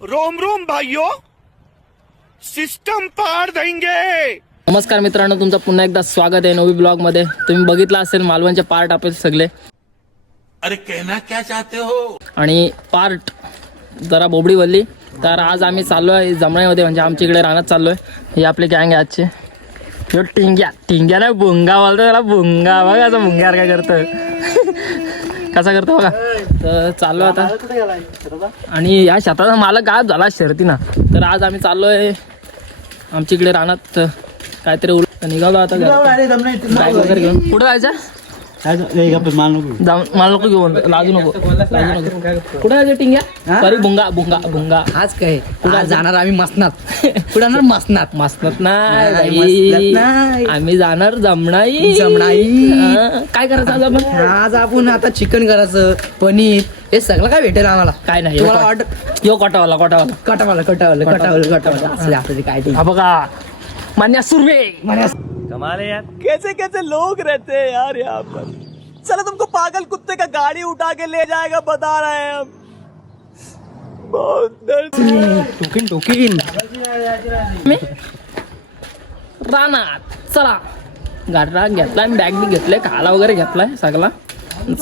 Rome Rome भाइयों, system पार देंगे। नमस्कार मित्रांनो, तुमचं पुन्हा एकदा स्वागत आहे नवी ब्लॉग मध्ये. तुम्ही बघितला असेल मालवणचे पार्ट आपले सगळे. अरे कहना क्या चाहते हो? आणि पार्ट जरा बोबडी वल्ली. तर आज आम्ही चाललोय जमण्यामध्ये, म्हणजे आमच्या इकडे रानात चाललोय. हे आपले गँग आहे आजचे. ह्यो टिंग्या नाही भुंगा बोलतो त्याला. भुंगा बघा असं भुंगार काय करतं कसा करतो बघा. तर चाललो आता. आणि या शेताचा मालक आज झाला शर्तीना. तर आज आम्ही चाललोय आमच्या इकडे रानात काहीतरी निघालो आता बाईक वगैरे घेऊन. कुठं जायचं? माल नको घेऊन, लाजू नको. कुठं जायचं टिंग्या? सॉरी भुंगा भुंगा भुंगा. आज काय कुठं जाणार आम्ही मसनात. कुठं जाणार मसनात? मसनात नाही, आम्ही जाणार जमणाई. काय करायचं आज आपण? आज आपण आता चिकन करायचं, पनीर, हे सगळं काय भेटेल आम्हाला. काय नाही, तुम्हाला ऑर्डर यो कटावाला असले आपलं काय ते. हा बघा मान्या सुर्वे. कैसे कैसे लोग रहते हैं यार यहाँ पर. चलो तुमको पागल कुत्ते का गाड़ी उठा के ले जाएगा, बता रहे हैं हम. बहुत दर्द. टोकीन मी रानात चला. गाडा घेतलाय, बॅग बी घेतलाय, खाला वगैरे घेतलाय सगळा.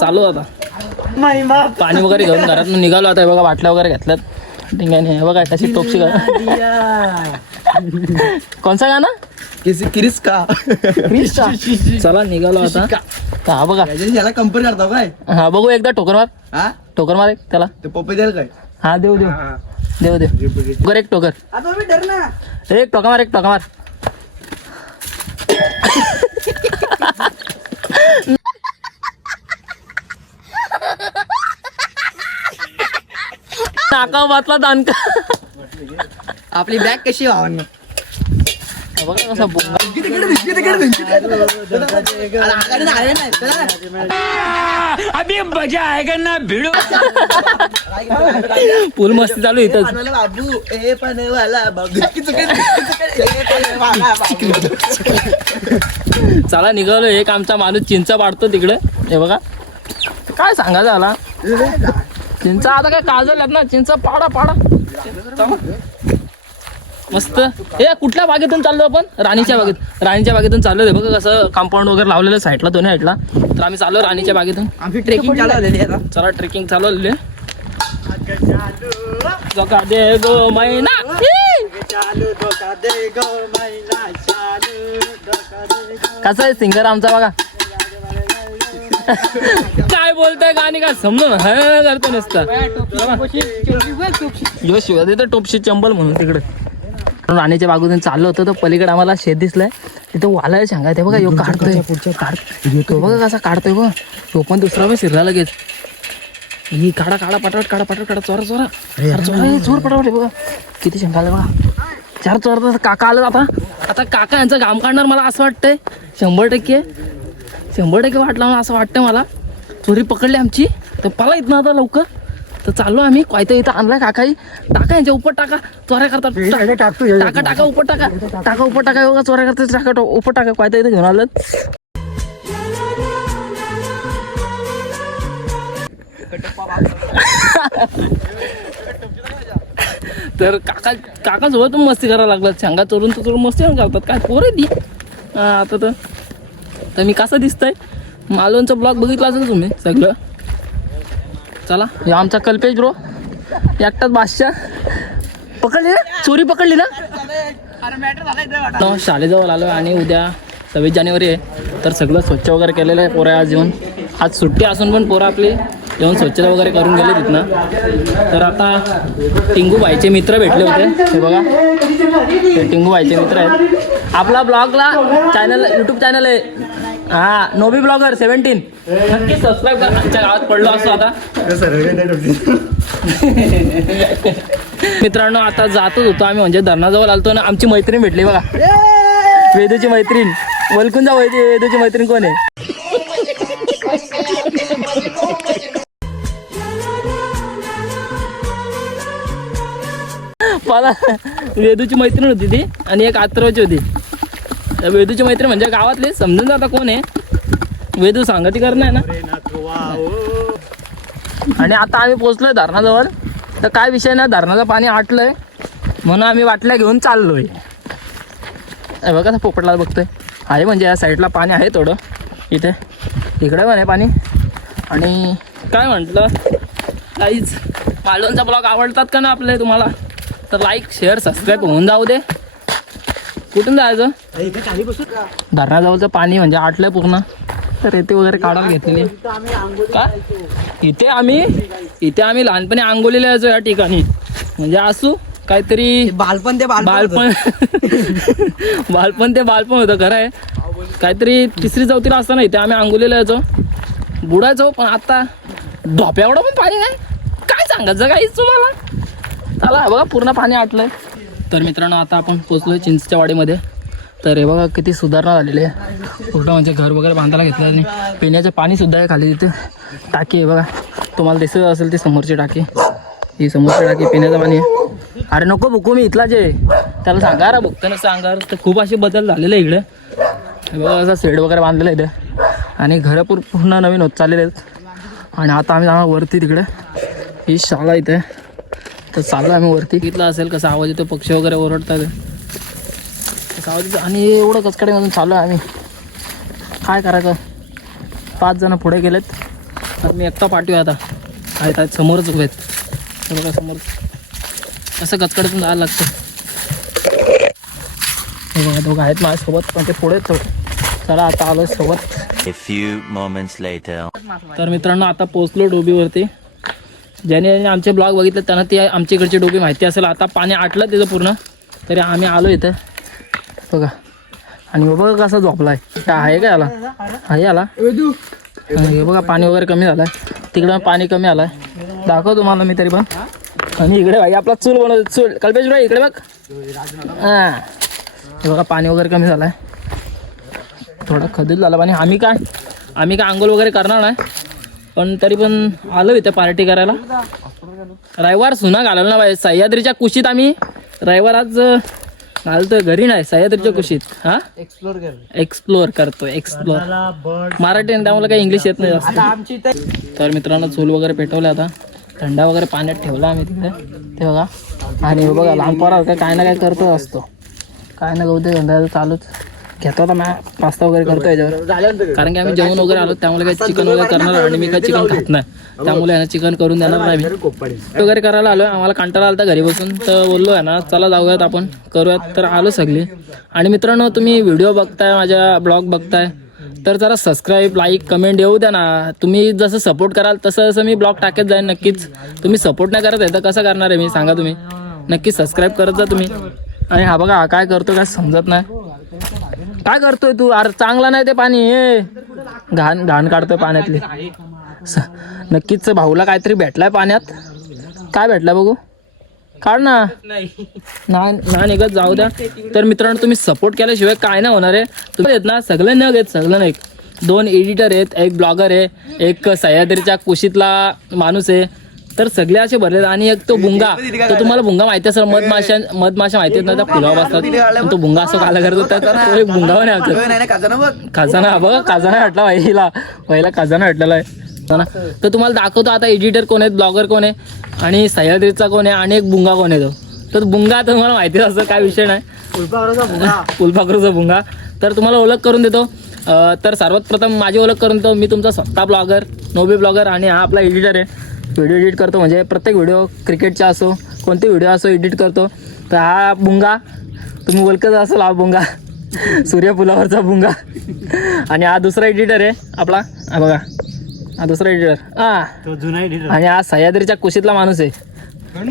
चालू आता पाणी वगैरे घेऊन घरात निघालो आता. बघा बाटल्या वगैरे घेतल्यात टिंग्याने. बघा कशी टोपशी का. कोणचं गाणं? किरीस का चला निघालो आता. हा बघा, याला कंपेअर करतो काय. हा बघू एकदा ठोकर मार. हा ठोकर मार एक त्याला. ते पप्पी द्याल काय. हा देऊ देऊ देऊ देऊ. टोकर एक टोकर. आता मी डर ना. एक टोका मार, एक टोका मार. नाका बातला दानका. आपली बॅग कशी व्हावं. बघा कसा बोंगा. अभी मजा आएगा ना भिड़ो. फुल मस्ती चालू इथंच. बाबू ए पनवाला बाबू. चला निघालो. एक आमचा माणूस चिंचा पाडतो तिकडे. हे बघा काय सांगायचं आला. चिंचा आता काय काजल ना. चिंचा पाडा पाडा मस्त. हे कुठल्या बागेतून चाललो आपण? राणीच्या बागेतून चाललो. बघा कसं कंपाऊंड वगैरे लावलेलं साईडला, दोन्ही साईडला. तर आम्ही चाललो राणीच्या बागेतून. आमची ट्रेकिंग चालवलेली आता. चला ट्रेकिंग चालवलेली. धोका दे गो मैना. कसा आहे सिंगर आमचा बघा. काय बोलताय गाणी काय समजून करतो नुसतं. यो शिवाय तिथं टोपशी चंबल म्हणून तिकडे राणीच्या बागेतून चाललो होतं. तर पलीकडे आम्हाला शेत दिसलाय. तिथं वालाय सांगा. ते बघा यो काढतोय. तो बघा कसा काढतोय बघ. तो पण दुसरा वेळ शिरला लगेच. ही काढा पटापट काढा चोरा चोर पटापट. बघा किती शंका आलं बघा. 4 चोर. काका आलं आता काका यांचं घाम काढणार मला असं वाटतंय. 100% वाटलं मला असं वाटतं मला. चोरी पकडली आमची. तर पला येत ना आता लवकर. तर चाललो आम्ही. कायतं इथं आणलाय काकाई. टाका यांच्या उपर टाका. चोऱ्या करतात. टाका उपर टाका बघा. चोऱ्या करतात. टाका उपर टाका. कायतं इथं घेऊन आलं. तर काका सोबत मस्ती करायला लागला. शेंगा चोरून मस्ती करतात. काय पोर ती. आता तर मी कसं दिसतंय. मालवणचा ब्लॉग बघितला असेल तुम्ही सगळं. चला हे आमचा कल्पेश ब्रो एकटाच बादशाह. पकडली ना चोरी पकडली ना. शाळेजवळ आलो आणि उद्या 26 जानेवारी आहे. तर सगळं स्वच्छ वगैरे केलेलं आहे. पोरं आज येऊन, आज सुट्टी असून पण पोरं आपली येऊन स्वच्छता वगैरे करून गेले तिथनं. तर आता टिंगू भाईचे मित्र भेटले होते. हे बघा हे टिंगू भाईचे मित्र आहेत. आपला ब्लॉगला चॅनल, यूट्यूब चॅनल आहे हा नोबी ब्लॉगर 17. नक्की सबस्क्राईब करा. आमच्या गावात पडलो असतो आता. मित्रांनो आता जातच होतो आम्ही, म्हणजे धरणाजवळ आलतो ना. आमची मैत्रीण भेटली बघा. वेदूची मैत्रीण. वलकून जा. वेदूची मैत्रीण कोण आहे? मला वेदूची मैत्रीण होती ती. आणि एक आत्रवची होती. वेदूची मैत्रीण म्हणजे गावातली. समजून जाता कोण आहे. वेदू सांगती करणार ना. आणि आता आम्ही पोहोचलोय धरणाजवळ. तर काय विषय नाही, धरणाचं पाणी आटलंय म्हणून आम्ही बाटल्या घेऊन चाललोय. बघा आता पोपटला बघतोय आहे, म्हणजे या साईडला पाणी आहे थोडं, इथे इकडे पण आहे पाणी. आणि काय म्हटलं काहीच मालवणचा ब्लॉग आवडतात का ना आपले तुम्हाला, तर लाईक शेअर सबस्क्राईब होऊन जाऊ दे. कुठून जायचं, धरणाजवळचं पाणी म्हणजे आटलंय पूर्ण, तर रेती वगैरे काढायला घेतलेली. का इथे आम्ही लहानपणी आंघोळीला यायचो या ठिकाणी, म्हणजे असू काहीतरी बालपण ते बालपण बालपण ते बालपण होतं खरं आहे. काहीतरी 3री-4थीला असताना इथे आम्ही आंघोळीला यायचो, बुडायचो. पण आता धोप्या एवढं पण पाणी नाही, काय सांगायचं काहीच तुम्हाला. चला बघा पूर्ण पाणी आटलंय. तर मित्रांनो आता आपण पोचलोय चिंचच्या वाडीमध्ये. तर हे बघा किती सुधारणा झालेली आहे, पूर्ण म्हणजे घर वगैरे बांधायला घेतलं आणि पिण्याचं पाणीसुद्धा आहे खाली. तिथे टाकी आहे बघा, तुम्हाला दिसत असेल ती समोरची टाकी, ही समोरची टाकी पिण्याचं पाणी आहे. अरे नको बुकू मी इथला जे त्याला सांगा रा बघतो ना सांगा. तर खूप असे बदल झालेले इकडे. हे बघा असं शेड वगैरे बांधलेलं आहे इथे, आणि घरं पूर्ण नवीन होत चाललेले आहेत. आणि आता आम्ही जाणार वरती, तिकडे ही शाळा इथे. तर चाललो आम्ही वरती. तिथला असेल कसा आवाज येतो, पक्षी वगैरे ओरडतात कसा आवाज येतो. आणि एवढं कचकड्यामधून चालू आहे आम्ही, काय करायचं. 5 जण पुढे गेलेत, तर मी एकटा पाठवू आता. आहेत समोरच उभे आहेत, हे बघा समोर. असं कचकड्यातून जायला लागतं. हे बघा दोघं आहेत माझ्यासोबत, पण ते पुढे चला आता आलो सोबत. A few moments later. तर मित्रांनो आता पोचलो डोबीवरती. ज्याने आमचे ब्लॉग बघितले त्यांना ती आमच्या इकडची डोबी माहिती असेल. आता पाणी आटलं त्याचं पूर्ण, तरी आम्ही आलो इथं बघा. आणि बघा कसं झोपलाय, काय आहे का याला, आहे याला. हे बघा पाणी वगैरे कमी झालं आहे, तिकडं पाणी कमी आलं आहे, दाखव तुम्हाला मी तरी पण. आणि इकडे भाई आपला चूल बनवतो, चूल कल्पेश भाई इकडे बघ. हां हे बघा पाणी वगैरे कमी झालं आहे, थोडं खदील झालं पाणी. आम्ही काय आंघोळ वगैरे करणार नाही, पण तरी पण आलो इथे पार्टी करायला. रविवार सुना घालायला ना बाई. सह्याद्रीच्या कुशीत आम्ही रविवार आज घालतोय, घरी नाही सह्याद्रीच्या कुशीत. हां एक्सप्लोर करतोय मराठी, त्यामुळे काही इंग्लिश येत नाही जास्त. तर मित्रांनो चूल वगैरे पेटवलं, आता थंडा वगैरे पाण्यात ठेवला आम्ही तिकडे ते बघा. आणि बघा लहान पोरा काय ना काय करतो असतो, काय ना गवते धंदा चालूच. घेतो आता मॅ पास्ता वगैरे करतो याच्यावर, कारण की आम्ही जेवण वगैरे आलो त्यामुळे काही चिकन वगैरे करणार. आणि मी काही चिकन खात नाही, त्यामुळे यांना चिकन करून देणार नाही मी वगैरे करायला आलो. आम्हाला कंटाळा आला घरी बसून, तर बोललो आहे ना चला जाऊयात आपण करूयात. तर आलो सगळी. आणि मित्रांनो तुम्ही व्हिडिओ बघताय, माझ्या ब्लॉग बघताय, तर जरा सबस्क्राईब लाईक कमेंट येऊ द्या ना. तुम्ही जसं सपोर्ट कराल तसं मी ब्लॉग टाकत जाईन नक्कीच. तुम्ही सपोर्ट नाही करत आहे तर कसं करणार आहे मी सांगा. तुम्ही नक्कीच सबस्क्राईब करत जा तुम्ही. आणि हा बघा काय करतो काय समजत नाही, काय करतोय तू. अरे चांगला नाही ते पाणी, हे घाण काढतोय पाण्यातली. नक्कीच भाऊला काहीतरी भेटलाय पाण्यात, काय भेटलाय बघू, काढ ना. ना निघत जाऊ द्या. तर मित्रांनो तुम्ही सपोर्ट केल्याशिवाय काय नाही होणार आहे. तुम्ही येत ना सगळं न घेत, सगळं नाही. 2 एडिटर आहेत, एक ब्लॉगर आहे, एक सह्याद्रीच्या कुशीतला माणूस आहे, तर सगळे असे भरले. आणि एक तो भुंगा, तर तुम्हाला भुंगा माहिती असेल, मधमाशा माहिती आहेत ना, त्या फुलावर असतात. तो भुंगा असं काला करत होता, तो एक भुंगा पण आहे. खजाना बघ, खजाना हटला पहिला खजाना हटलेला आहे. तर तुम्हाला दाखवतो आता एडिटर कोण आहेत, ब्लॉगर कोण आहे, आणि सह्याद्रीचा कोण आहे, आणि एक भुंगा कोण आहे तो. तर भुंगा तुम्हाला माहितीच असं काय विषय नाही, फुलपाखरूचा भुंगा. तर तुम्हाला ओळख करून देतो. तर सर्वात प्रथम माझी ओळख करून देतो. मी तुमचा स्वतः ब्लॉगर, नोबी ब्लॉगर, आणि हा आपला एडिटर आहे. व्हिडिओ एडिट करतो, म्हणजे प्रत्येक व्हिडिओ क्रिकेटचा असो कोणते व्हिडिओ असो एडिट करतो. तर हा भुंगा तुम्ही ओळखत असाल, हा भुंगा सूर्यफुलावरचा भुंगा. आणि हा दुसरा एडिटर आहे आपला, हा बघा हा दुसरा एडिटर, हा जुना एडिटर. आणि हा सह्याद्रीच्या कुशीतला माणूस आहे.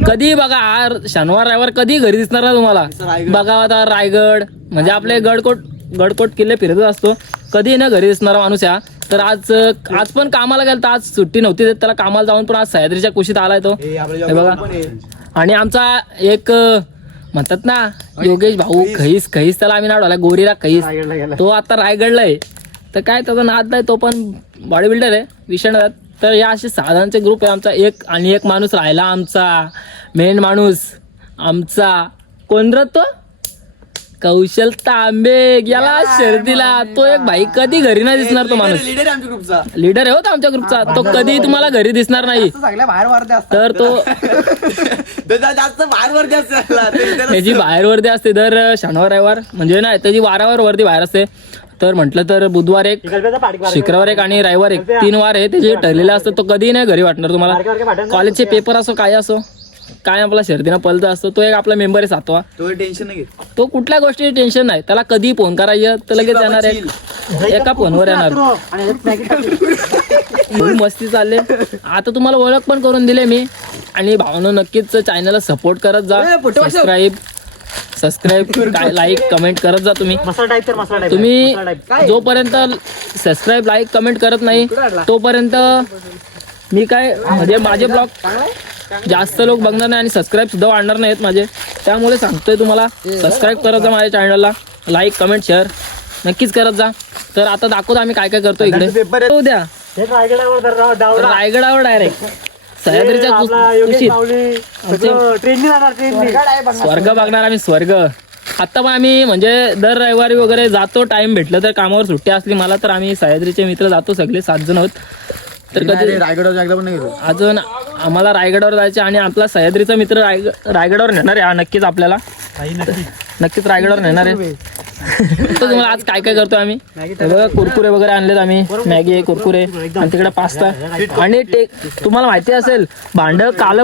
कधी बघा हा शनिवार रविवार कधी घरी दिसणार ना तुम्हाला. बघा आता रायगड म्हणजे आपले गडकोट किल्ले फिरतच असतो, कधी ना घरी दिसणारा माणूस हा. तर आज पण कामाला गेला, तर आज सुट्टी नव्हती देत त्याला कामाला जाऊन, पण आज सह्याद्रीच्या कुशीत आलाय तो, हे बघा. आणि आमचा एक म्हणतात ना योगेश भाऊ खैस त्याला आम्ही नाव ठेवला गोरीला खैस, तो आता रायगडला आहे. तर काय त्याचा नाद नाही, तो पण बॉडी बिल्डर आहे, विषय नाही. तर या असे साधारणचे ग्रुप आहे आमचा. एक माणूस राहिला आमचा मेन माणूस आमचा, कोण रे तो, कौशल तांबे गेला शर्दीला. तो एक भाई कधी घरी नाही दिसणार. तो माणूस लीडर आमच्या ग्रुपचा लीडर आहे होता आमच्या ग्रुपचा. तो कधी तुम्हाला घरी दिसणार नाही. सगळ्या बाहेर वरती असतात. तर तो जास्त बाहेर वरती असतात. त्याची बाहेर वर्दी असते दर शनिवार रविवार, म्हणजे नाही त्याची वारावर वर्दी बाहेर असते. तर म्हटलं तर बुधवार एक, शुक्रवार एक आणि रविवार एक, 3 वार आहे त्याचे ठरलेले असतं. तो कधी नाही घरी वाटणार तुम्हाला. कॉलेजचे पेपर असो काय असो, काय आपला शर्दीनं पलता असतो. तो एक आपला मेंबर आहे 7वा. तो टेन्शन नाही घेत. तो कुठल्या गोष्टीचे टेन्शन नाही. त्याला कधी फोन करायचं तर लगेच येणार आहे. एका फोनवर येणार. मस्ती चालले. आता तुम्हाला ओळख पण करून दिले मी. आणि भावनो नक्कीच चॅनलला सपोर्ट करत जा. सबस्क्राईब काय लाईक कमेंट करत जा. तुम्ही जोपर्यंत सबस्क्राईब लाईक कमेंट करत नाही तोपर्यंत मी काय म्हणजे माझे ब्लॉग जास्त लोक बघणार नाही आणि सबस्क्राईब सुद्धा वाढणार नाहीत माझे. त्यामुळे सांगतोय तुम्हाला सबस्क्राईब करत जा माझ्या चॅनलला. लाईक कमेंट शेअर नक्कीच करत जा. तर आता दाखवतो आम्ही काय काय करतो इकडे. उद्या रायगडावर डायरेक्ट सह्याद्रीच्या कुशीत स्वर्ग बघणार आम्ही. स्वर्ग आता पण आम्ही म्हणजे दर रविवारी वगैरे जातो. टाइम भेटलं तर कामावर सुट्टी असली मला तर आम्ही सह्याद्रीचे मित्र जातो. सगळे 7 जण आहोत. तर कधी रायगडावर एकदा पण नाही गेलो अजून आम्हाला रायगडावर जायचे आणि आपला सह्याद्रीचा मित्र रायगडावर नेणार आहे. हा नक्कीच आपल्याला नक्कीच रायगडावर नेणार आहे. तर तुम्हाला आज काय काय करतोय आम्ही बघा. कुरकुरे वगैरे आणलेत आम्ही. मॅगी आहे, कुरकुरे आणि तिकडे पास्ता. आणि तुम्हाला माहिती असेल भांड कालं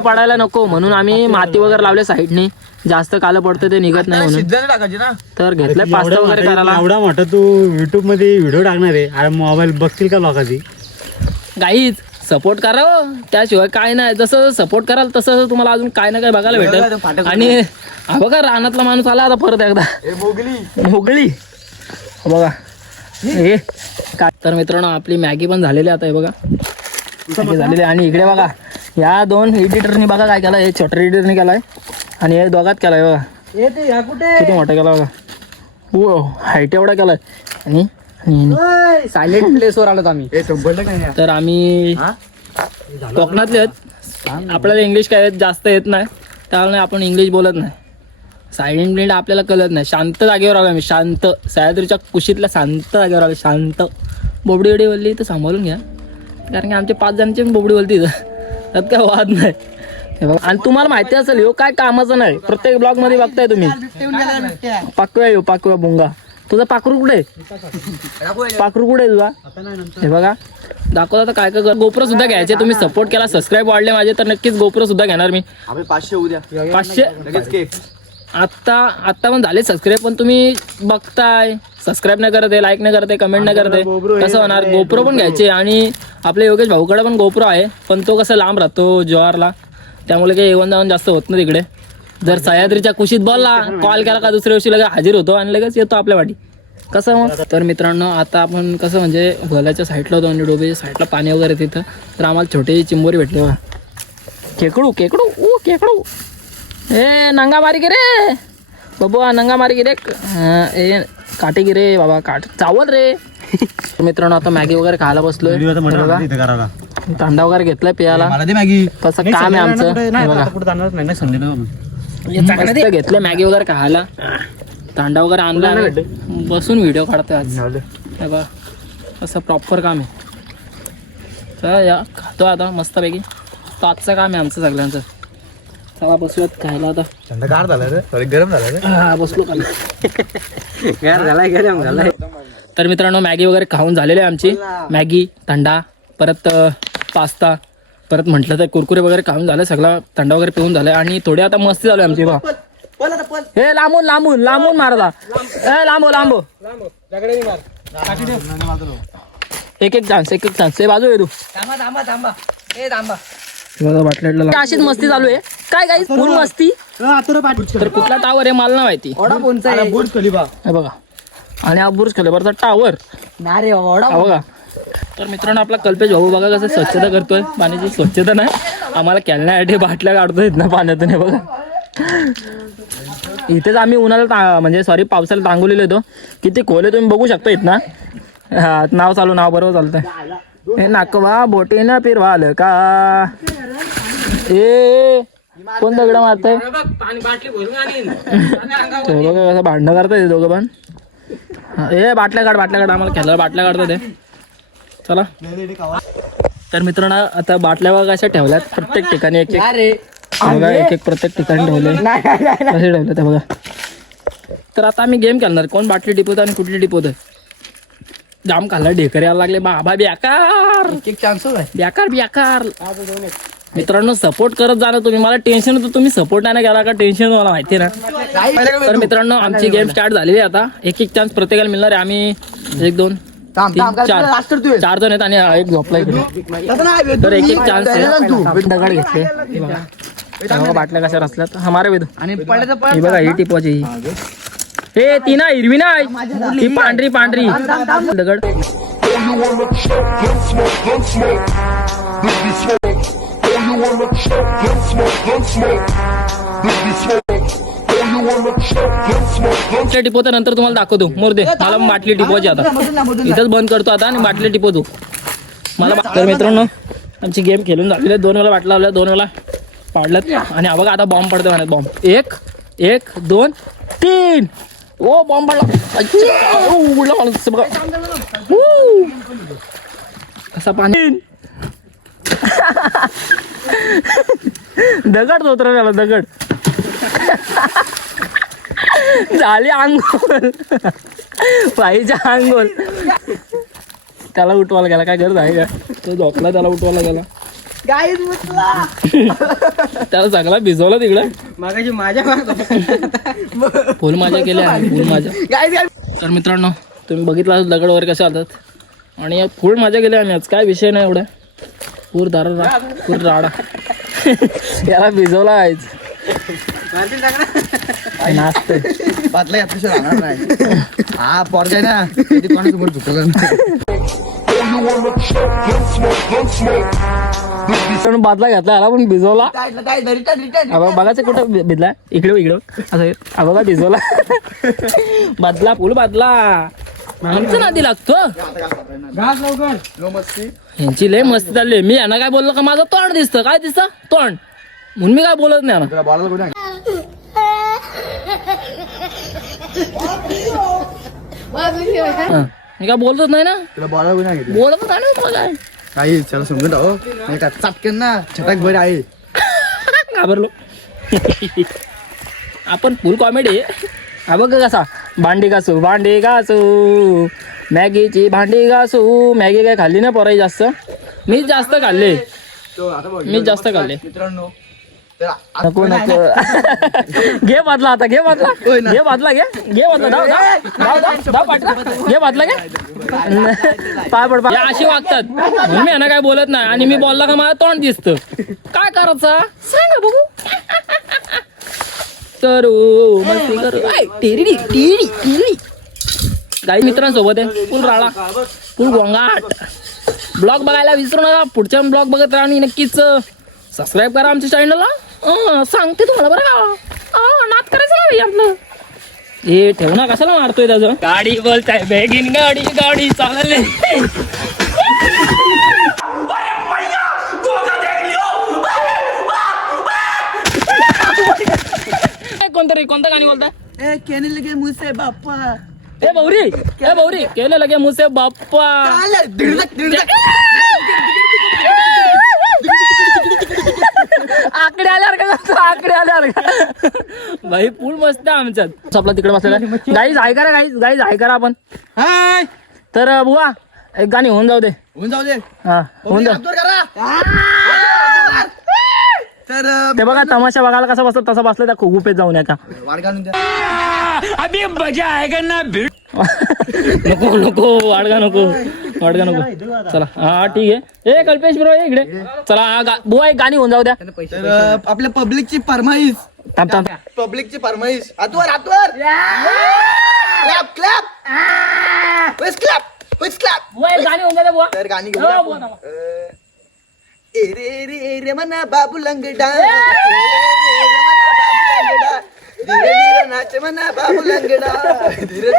पाडायला नको म्हणून आम्ही माती वगैरे लावले साईडनी. जास्त कालं पडतं ते निघत नाही म्हणून. टाकायची ना. तर घेतलंय पास्ता वगैरे करायला. एवढा मोठा तू युट्यूब मध्ये व्हिडिओ टाकणार आहे. अरे मोबाईल बघतील का लोकांची. गाईज सपोर्ट करा हो. त्याशिवाय काय नाही. जसं सपोर्ट कराल तसं तुम्हाला अजून काय ना काय बघायला भेटेल. आणि हा बघा रानातला माणूस आला आता परत एकदा. मोगली बघा हे काय. तर मित्रांनो आपली मॅगी पण झालेली आता. हे बघा मॅगी झालेली. आणि इकडे बघा या 2 एडिटरनी बघा काय केलं. हे छोट्या एडिटरने केलाय आणि हे दोघात केलाय बघा. किती मोठा केला बघा. हो हाईट एवढा केलाय. आणि सायलेंट प्लेसवर आलो आम्ही. तर आम्ही कोकणातले आहेत. आपल्याला इंग्लिश काय जास्त येत नाही त्यामुळे आपण इंग्लिश बोलत नाही. सायलेंट ब्लेंड आपल्याला कळत नाही. शांत जागेवर आलो आम्ही. शांत सह्याद्रीच्या कुशीतल्या शांत जागेवर आलो. शांत. बोबडी वडी बोलली तर सांभाळून घ्या कारण की आमचे 5 जणांचे बोबडी बोलते इथं. त्यात काय वाद नाही. हे बघा. आणि तुम्हाला माहिती असेल ह्यो काय कामाचं नाही. प्रत्येक ब्लॉग मध्ये बघताय तुम्ही. पाकव्या बुंगा. तुझा पाखरू कुठे पाखरू कुठे आहे तुझा. हे बघा दाखवता आता काय काय. गोप्रो सुद्धा घ्यायचे. तुम्ही सपोर्ट केला सबस्क्राईब वाढले माझे तर नक्कीच गोप्रो सुद्धा घेणार मी. 500 उद्या 500 आता पण झाले सबस्क्राईब. पण तुम्ही बघताय सबस्क्राईब नाही करत आहे, लाईक नाही करत आहे, कमेंट नाही करत आहे. कसं होणार. गोप्रो पण घ्यायचे. आणि आपल्या योगेश भाऊकडे पण गोप्रो आहे पण तो कसं लांब राहतो जवाहरला. त्यामुळे काही येऊन जाऊन जास्त होत नाही तिकडे. जर सह्याद्रीच्या कुशीत बोलला कॉल केला का दुसऱ्या दिवशी लगेच हाजीर होतो आणि लगेच येतो आपल्या वाटी. कसं मग. तर मित्रांनो आता आपण कसं म्हणजे भल्याच्या साईडला होतो आणि डोबेच्या साईडला पाणी वगैरे तिथं. तर आम्हाला छोटे चिंबोरी भेटले बघा. खेकडू खेकडू ए नंगा मारी गिरे बाबा. नंगा मारी गिरे ए काटे गिरे बाबा. चावल रे. मित्रांनो आता मॅगी वगैरे खायला बसलोय. थंडा वगैरे घेतलाय प्यायला. कसं काम आहे आमचं. मस्त घेतलं मॅगी वगैरे खायला. थंडा वगैरे आणला बसून व्हिडिओ काढतोय आज. हे बघा असं प्रॉपर काम आहे. चला या खातो आता मस्तपैकी. तो आजचं काम आहे आमचं सगळ्यांचं. चला बसूयात खायला आता. थंडगार झालं रे. गरम झालं रे. हा बसलो खाली. गरम झालाय. तर मित्रांनो मॅगी वगैरे खाऊन झालेली आहे आमची. मॅगी थंडा परत पास्ता परत म्हटलं तर कुरकुरे वगैरे खाऊन झालं. सगळा थंडा वगैरे पिऊन झालं. आणि थोडी आता मस्ती चालू आहे आमची. बा हे लांबून मारला. लांबो एक चान्स हे बाजू आहे तू. बघा अशीच मस्ती चालू आहे. काय काही फुल मस्ती. तर कुठला टावर आहे मला नाही माहिती. बुर्ज खलिफा हे बघा. आणि हा बुर्ज खलिफाचा टावर बघा. तर मित्रांनो आपला कल्पेश भाऊ बघा कसं स्वच्छता करतोय. पाण्याची स्वच्छता नाही आम्हाला खेळण्यासाठी बाटल्या काढतोय ना पाण्यातून. हे बघा इथेच आम्ही उन्हाला म्हणजे सॉरी पावसाला टांगवलेलो होतो. किती खोल आहे तुम्ही बघू शकता इथं. हा नाव बरोबर चालतंय. हे नाकवा बोटीनं फिरवाल का ए कोण दगड मारतंय बघा कसं भांडणं करताय दोघं पण. ए बाटल्या काढ आम्हाला खेळायला बाटल्या काढतो ते. चला तर मित्रांनो आता बाटल्या बघा अशा ठेवल्यात प्रत्येक ठिकाणी एक बघा एक प्रत्येक ठिकाणी ठेवले कसे ठेवले ते बघा. तर आता आम्ही गेम खेळणार कोण बाटली टिपवतं आणि कुठली टिपवतं. जाम खाल्ला ढेकर यायला लागले बाबा बेकार चान्स बेकार. मित्रांनो सपोर्ट करत जाणं तुम्ही. मला टेन्शन होतं तुम्ही सपोर्ट नाही केला का टेन्शन मला माहिती ना. तर मित्रांनो आमची गेम स्टार्ट झालेली आहे आता. एक चान्स प्रत्येकाला मिळणार आहे. आम्ही 1 2 3 4 जण आहेत आणि एक झोपला इकडे. तर एक चान्स दगड घेतले हे बघा. तेव्हा बाटल्या कशा रचल्यात हमारे वेद आणि ही बघा ही टिपवाची हे ती ना हिरवी नाही ही पांढरी दगड. टिपवतो नंतर तुम्हाला दाखवतो. मोरदे मला बाटली टिपवायची आता इथंच बंद करतो आता आणि बाटली टिपवतो मला. तर मित्रांनो आमची गेम खेळून झालेली आहे. 2 वेळा बाटला लावल्या 2 वेळा पाडल्यात आणि हा बघा आता बॉम्ब पडतो म्हणत. बॉम्ब 1 2 3 ओ बॉम्ब पडला बघा कसा पाणी दगड धोत्र झाला दगड झाली अंघोल पाहिजे अंघोल. त्याला उठवायला गेला काय गरज आहे का. तो झोपला त्याला उठवायला गेला त्याला चांगला भिजवला तिकडं मागाशी माझ्या फुल माझ्या केल्या फुल माझ्या. तर मित्रांनो तुम्ही बघितलं दगड वगैरे कसे आतात आणि फुल माझ्या गेल्या आम्ही आज काय विषय नाही एवढा. पूर राडा याला भिजवला आहेच नाचते बातला यापेक्षा राहणार नाही. हा पोरगाय ना कधी कोणासमोर झुकलं बादला घातला याला पण भिजवला. बघायचं कुठं भिजला इकडे असं बघा भिजवला बादला फुल बादला आमचं नादी लागतो. यांची लय मस्ती चालली. मी यांना काय बोललो का माझं तोंड दिसतं काय दिसतं तोंड म्हणून मी काय बोलत नाही ना. मी काय बोलतच नाही ना बोलतच नाही ना तुला काय काही चला समजून राहो नाही का चटकन ना छटाक भर आहे घाबरलो आपण फुल कॉमेडी. हा बघ कसा भांडी घासू मॅगीची भांडी घासू. मॅगी काय खाल्ली ना पोराई जास्त. मी जास्त खाल्ले मित्रांनो. नको घे बादला आता घे बादला घे बादला पाय पड अशी वागतात म्हणून मी यांना काय बोलत नाही. आणि मी बोलला का मला तोंड दिसतं काय करायचं सांगा बघू. तर काही मित्रांसोबत आहे फुल राळा फुल गोंगाट. ब्लॉग बघायला विसरू नका. पुढच्या ब्लॉग बघत राहा आणि नक्कीच सबस्क्राईब करा आमच्या चॅनलला. सांगते तुम्हाला बरं का नाद करायचं नाही आपलं. हे ठेव ना कशाला मारतोय त्याचं. गाडी बोलताय बेगिन गाडी चालले कोणतं गाणी बोलताय. केने लगे मुझसे बाप्पा ए भौरी केलं लगे मुझसे बाप्पा. आकडे आल्यावर भाई पूल मस्त आहे आमच्यात. आपला तिकडे बसलेला गाईज आहे करा आपण. तर बुवा एक गाणी होऊन जाऊ दे हा होऊन जाऊ. तर ते बघा तमाशा बघायला कसा बसतो तसा बसला त्या गुफेत जाऊन याचा. अभी मजा आएगा ना भिड़. नको वाडगा नको चला हा ठीक आहे. ए कल्पेश ब्रो इकडे चला बुवा एक गाणी होऊन जाऊ द्या. तर आपल्या पब्लिकची फरमाईश पब्लिकची फरमाईश आतवर क्लॅप बुवा एक गाणी होऊन जाऊ द्या बुवा. तर गाणी हो, घेऊया बुवा, आपण. ए रे मना बाबू लंगडा धीरे नाच मना बाबू लंगडा धीरे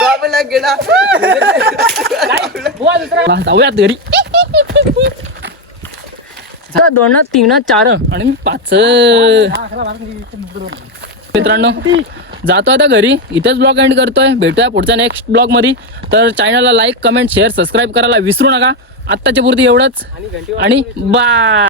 बाबू लंगडा बुवा दुसरा जाऊयात घरी. दोन 3 4 आणि मी 5. मित्रांनो जातो आता घरी. इथेच ब्लॉग एंड करतोय. भेटूया पुढच्या नेक्स्ट ब्लॉग मध्ये. तर चॅनलला लाईक कमेंट शेअर सबस्क्राईब करायला विसरू नका. आत्ताच्या पुरती एवढंच आणि बाय.